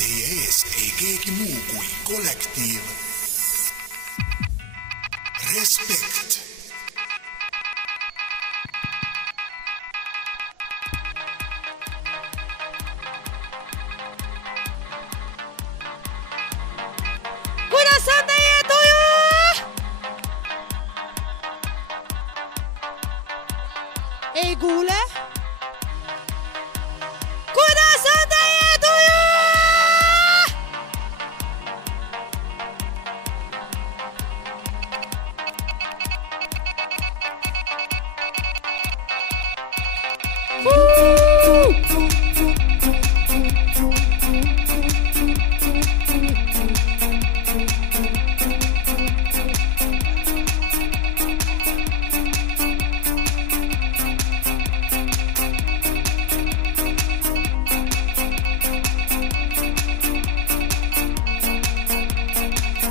Teie ees ei keegi muu kui kollektiiv Respekt. Kuidas on teie tuju? Ei kuule? Kuidas on teie tuju?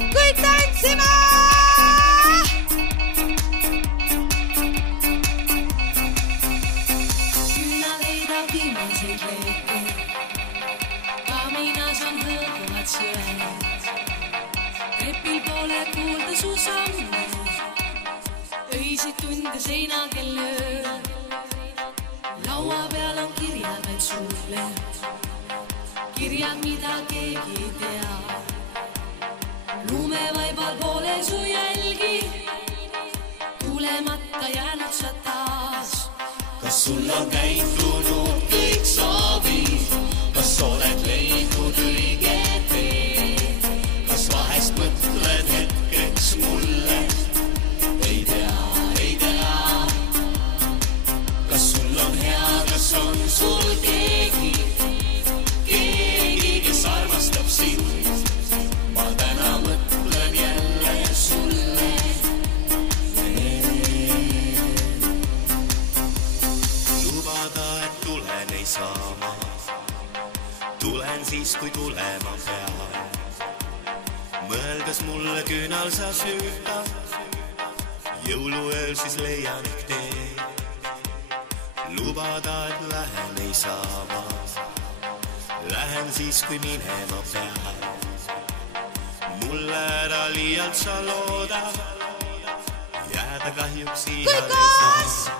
Kõik tantsima! Minä leida viimeiset leikki. Kaminas on hõõguvad sõed. Trepil pole kuulda su samme. Öisid tunde seinakell öö. Laua peal on kirjad vaid sulle. Kirjad, mida keegi ei tea. Lumevaibal pole su jälgi. Kuulemata jäänud sa taas. Kas sul on käitunud kõik soovid? Kas oled leidnud õige tee? Kas vahest mõtled hetkeks mulle? Ei tea. Kas sul on hea, kas on sul keegi? Keegi, kes armastab sind. Ma täna mõtlen jälle sulle. Lubada, et tulen ei saa ma. Tulen siis, kui tulema pean. Mõeldes mulle küünal sa süüta. Jõuluööl siis leian ik tee. Lubada, et lähen ei saa ma. Lähen siis, kui minema pean. Mulle ära liialt sa looda. Jääda kahjuks iial ei saa.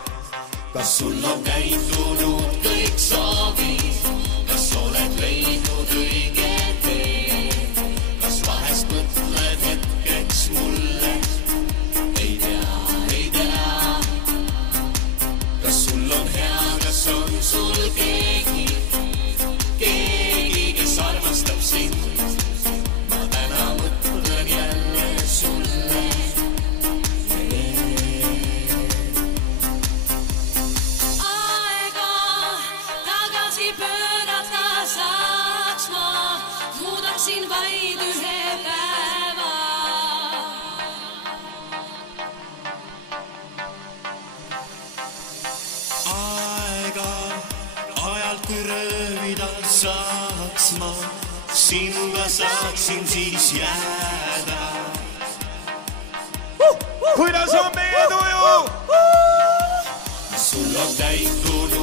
Kas sul on käitunud kõik soovid? Kas oled leidnud õige tee? Kas vahest mõtled hetkeks mulle? Ei tea. Kas sul on hea, kas on sul keegi? Keegi, kes armastab sind. Ma täna mõtlen jälle sulle. Aega tagasi pöörata saaks ma. Muudaksin vaid ühe päeva. Aega ajalt kui röövida saaks ma. Sinuga saaksin siis jääda. Kuidas on meie tuju? Sul on täitunud